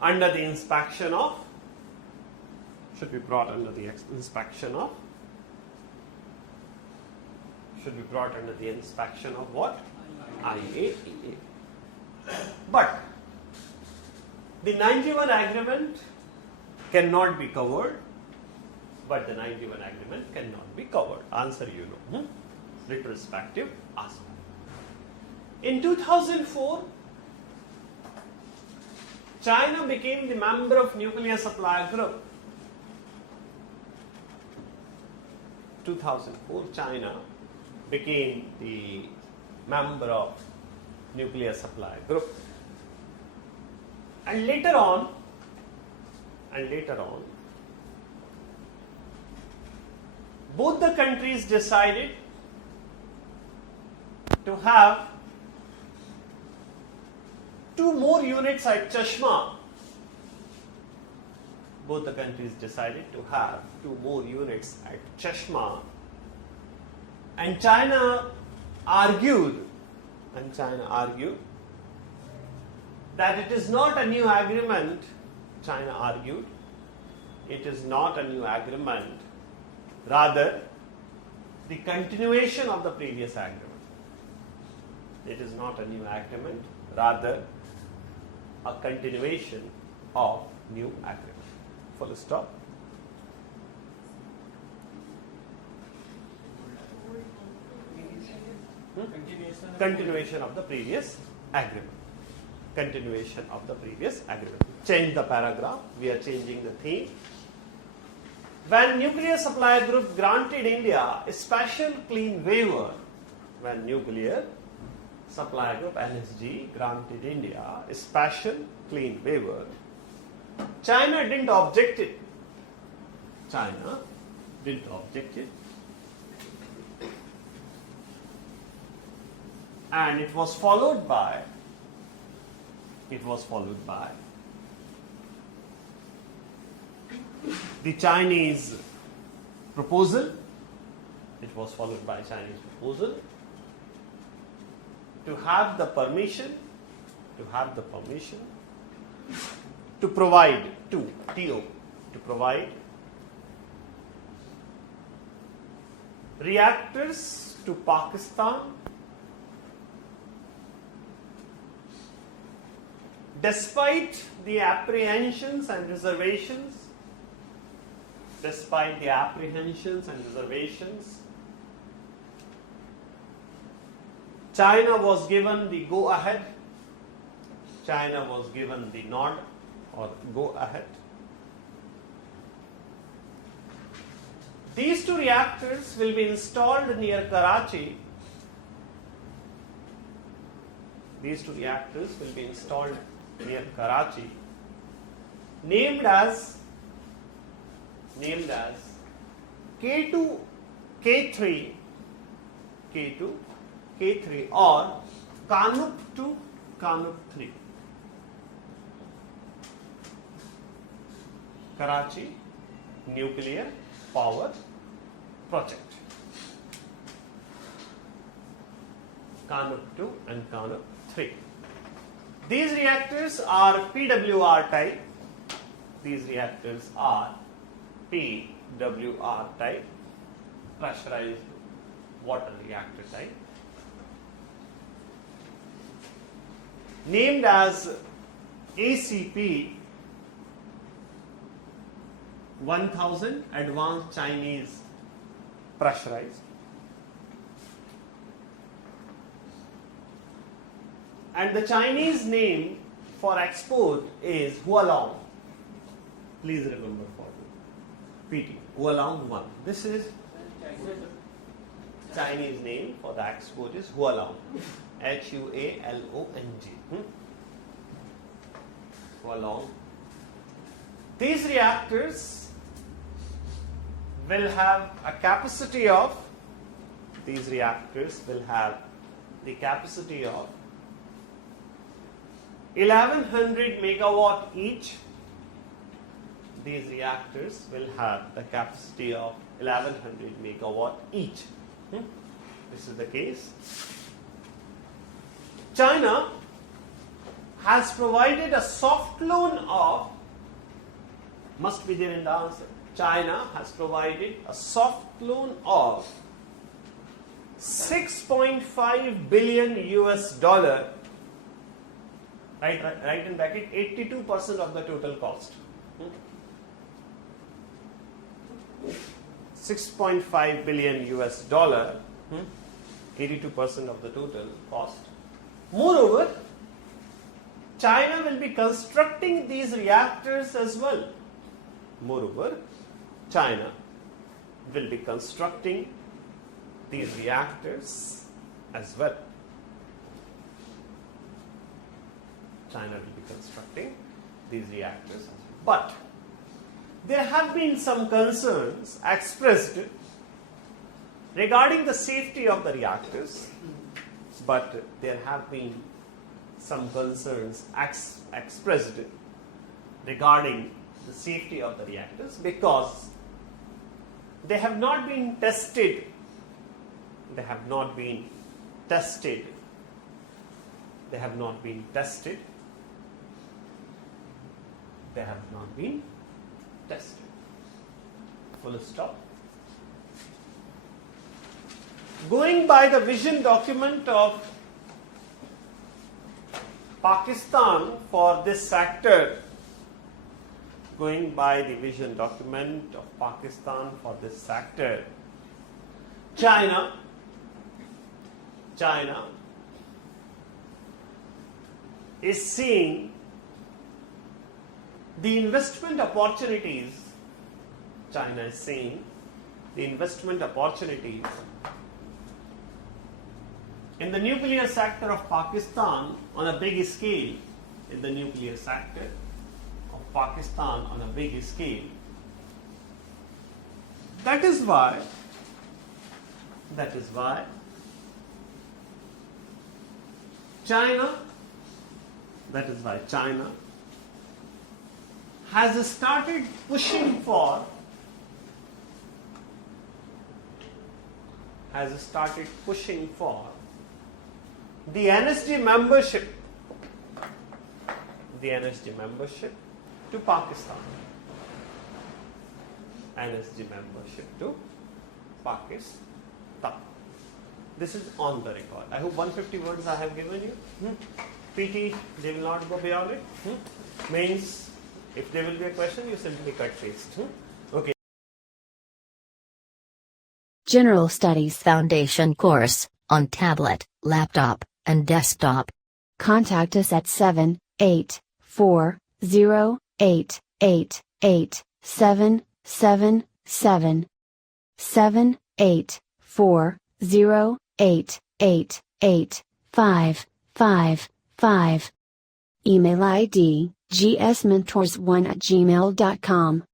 under the inspection of what? IAEA. But the 91 agreement cannot be covered. Answer you know. Retrospective aspect. In 2004, China became the member of Nuclear Supply Group. 2004, China became the member of Nuclear Supply Group. And later on, both the countries decided to have 2 more units at Chashma. And China argued that it is not a new agreement, China argued. It is not a new agreement, rather the continuation of the previous agreement. It is not a new agreement, rather a continuation of new agreement. Full stop. Continuation of the previous agreement. Continuation of the previous agreement. Change the paragraph. We are changing the theme. When Nuclear Supply Group granted India a special clean waiver, when Nuclear Supply Group NSG granted India a special clean waiver, China didn't object it. China didn't object it. And it was followed by the Chinese proposal. It was followed by Chinese proposal to have the permission to provide to provide reactors to Pakistan despite the apprehensions and reservations. China was given the go ahead. China was given the nod or go ahead. These two reactors will be installed near Karachi. Named as K2, K3 or Kanup 2, Kanup 3. Karachi Nuclear Power Project. Kanup 2 and Kanup 3. These reactors are PWR type. Pressurized water reactor type. Named as ACP 1000, Advanced Chinese Pressurized. And the Chinese name for export is Hualong. Please remember for PT. Hualong 1. This is Chinese name for the export is Hualong. Hualong. Hualong. These reactors will have a capacity of 1100 megawatt each. These reactors will have the capacity of 1100 megawatt each. This is the case. China has provided a soft loan of, must be there in the answer. China has provided a soft loan of $6.5 billion US dollar. Right in bracket, 82% of the total cost. 6.5 billion US dollar, 82% of the total cost. Moreover, China will be constructing these reactors as well. China will be constructing these reactors as well. But there have been some concerns expressed regarding the safety of the reactors. Expressed regarding the safety of the reactors because they have not been tested. They have not been tested. Full stop. Going by the vision document of Pakistan for this sector, going by the vision document of Pakistan for this sector, China is seeing the investment opportunities. China is seeing the investment opportunities in the nuclear sector of Pakistan on a big scale. In the nuclear sector of Pakistan on a big scale. That is why China has started pushing for the NSG membership to Pakistan. NSG membership to Pakistan. This is on the record. I hope 150 words I have given you. PT, they will not go beyond it. Means, if there will be a question, you simply cut paste. Okay. General Studies Foundation course, on tablet, laptop, and desktop. Contact us at 78408887777. 78408888555. Email ID gsmentors1@gmail.com.